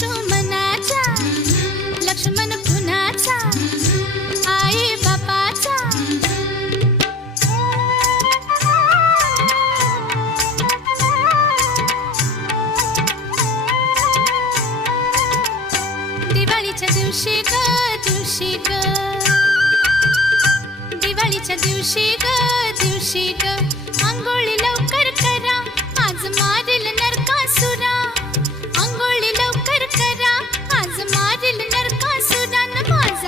लक्ष्मणाचा लक्ष्मण कुणाचा आई बापाचा दिवाळीच्या दिवशी ग दिवशी ग दिवाळीच्या दिवशी ग